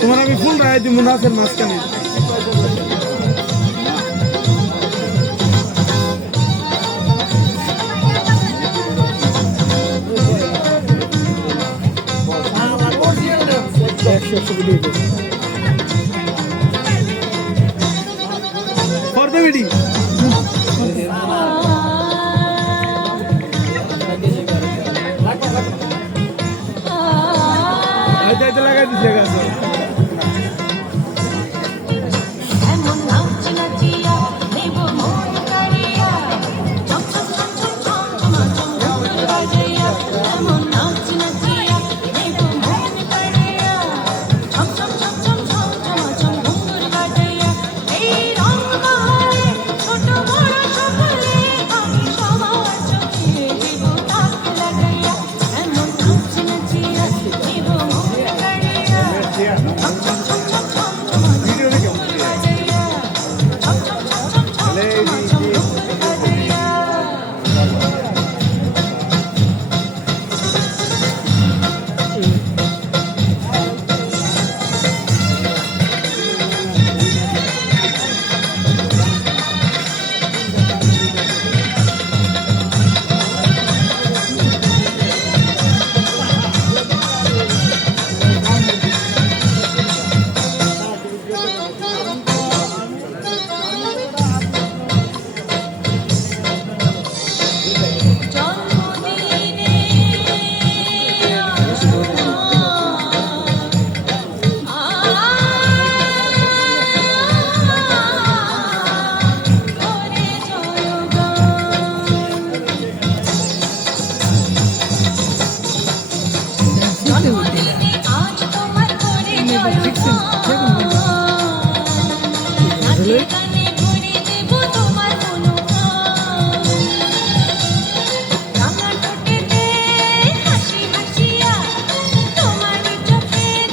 তোমার আমি ফুল রায় দিব নাচের মাঝখানে for the video আইতে লাগাই দিছে গাছ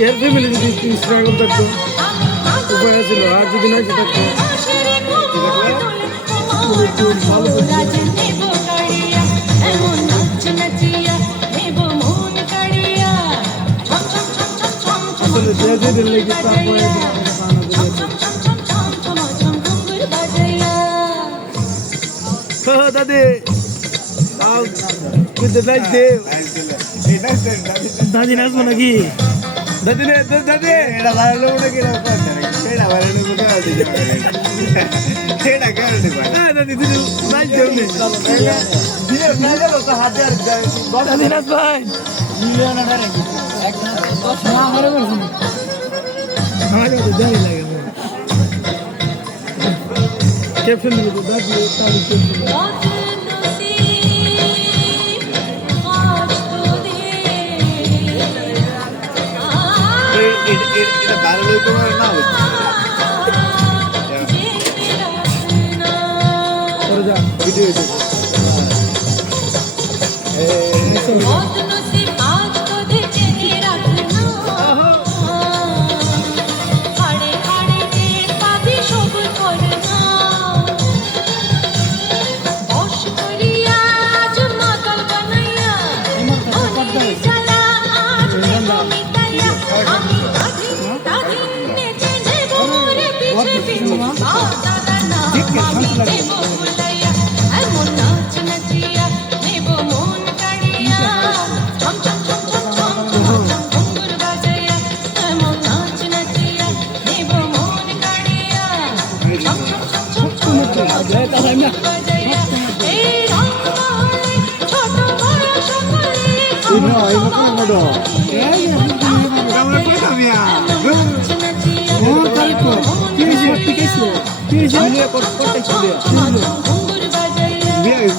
এর ফ্যামিলি যদি স্ট্রাগল থাকতো উপায় ছিল আর যদি না থাকতো আসলে লেগে তারপরে দাদি দাদি নাচবো নাকি দাদি দাদি এটা ভালো উঠে গেল এটা ভালো দাদি দিদি নাচ দেবনি দাদি নাচ ভাই ক্যাপশন দাদি এটা ভালো লোক না ভিডিও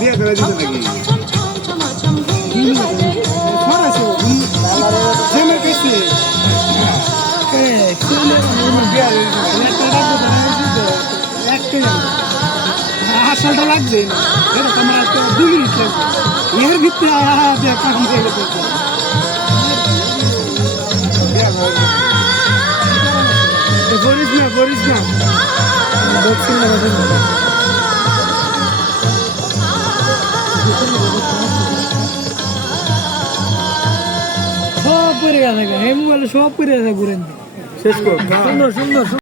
বিয়ে করে দিতে নাকি আশাটা লাগছে এরকম একটা 2 মিনিট লাগবে এর ভিতরে সব পরে গেছে, এই মোবাইলে সব পরে গেছে ঘুরেন। শেষ কর সুন্দর সুন্দর।